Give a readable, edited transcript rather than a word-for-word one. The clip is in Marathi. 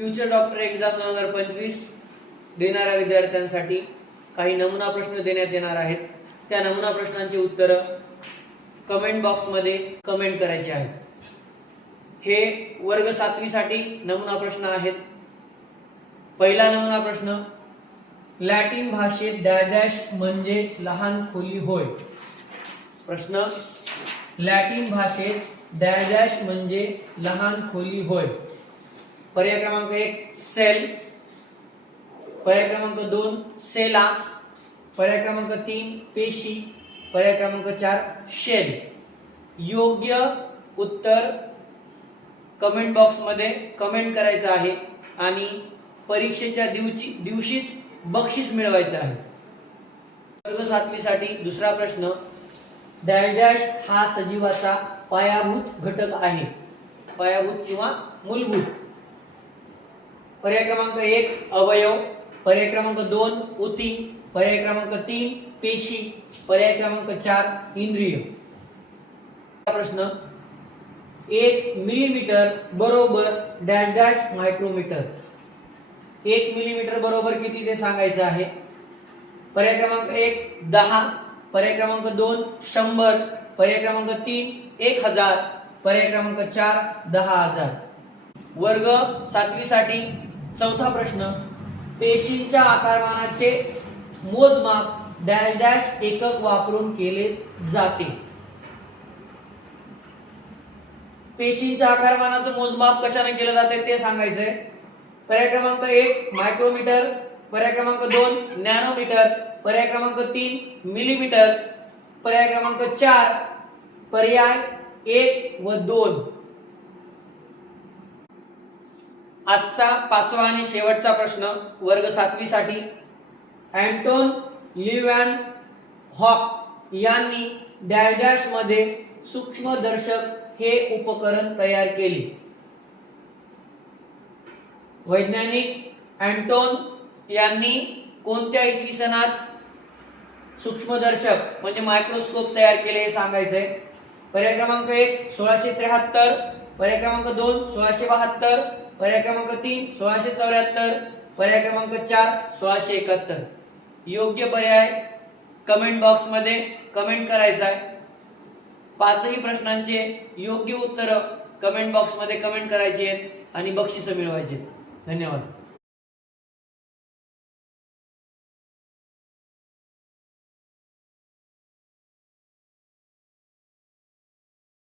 फ्युचर डॉक्टर एक्झाम 2025 देणाऱ्या विद्यार्थ्यांसाठी काही नमुना प्रश्न देण्यात येणार आहेत. त्या नमुना प्रश्नांची उत्तर कमेंट बॉक्स मध्ये कमेंट करायची आहेत. हे वर्ग 7वी साठी नमुना प्रश्न आहेत. पहिला नमुना प्रश्न, लॅटिन भाषेत डॅश म्हणजे लहान खोली होय. प्रश्न, लॅटिन भाषेत डॅश म्हणजे लहान खोली होय. पर्याय क्रमांक 1 सेल, पर्याय क्रमांक 2 सेला, पर्याय क्रमांक 3 पेशी, पर्याय क्रमांक 4 शेल. योग्य उत्तर कमेंट बॉक्स मध्ये कमेंट करायचं आहे आणि परीक्षेच्या दिवशीच बक्षीस मिळवायचं आहे. वर्ग 7वी साठी दुसरा प्रश्न, डॅश हा सजीवाचा पायाभूत घटक आहे. पायाभूत किंवा मूलभूत. पर्याय क्रमांक 1 अवयव, पर्याय क्रमांक 2 ऊती, पर्याय क्रमांक 3 पेशी, पर्याय क्रमांक 4 इंद्रिय. प्रश्न, 1 मिलीमीटर बरोबर डॅश मायक्रोमीटर. 1 मिलीमीटर बरोबर किती ते सांगायचं आहे. पर्याय क्रमांक 1 10, पर्याय क्रमांक 2 100, पर्याय क्रमांक 3 1000, पर्याय क्रमांक 4 10000. वर्ग 7वी साठी चौथा प्रश्न, पेशींच्या आकारमानाचे मोजमाप डॅश एकक वापरून केले जाते. पेशींच्या आकारमानाचं मोजमाप कशाने केलं जाते ते सांगायचंय. पर्याय क्रमांक 1 मायक्रोमीटर, पर्याय क्रमांक 2 नॅनोमीटर, पर्याय क्रमांक 3 मिलीमीटर, पर्याय क्रमांक 4 पर्याय 1 व 2. आजचा पाचवा आणि शेवटचा प्रश्न वर्ग 7वी साठी, अँटोन लिव्हॅन हॉक यांनी डॅश मध्ये सूक्ष्मदर्शक हे उपकरण तयार केले. वैज्ञानिक अँटोन यांनी कोणत्या इसवी सनात सूक्ष्मदर्शक म्हणजे मायक्रोस्कोप तयार केले हे सांगायचंय. पर्याय क्रमांक 1 1673, पर्याय क्रमांक 2 1672, पर्याय क्रमांक 3 1674, पर्याय क्रमांक 4 1671. योग्य पर्याय कमेंट बॉक्स मध्ये कमेंट करायचा आहे. पाचही प्रश्नांचे योग्य उत्तर कमेंट बॉक्स मध्ये कमेंट करायची आहेत आणि बक्षीस मिळवायचे. धन्यवाद.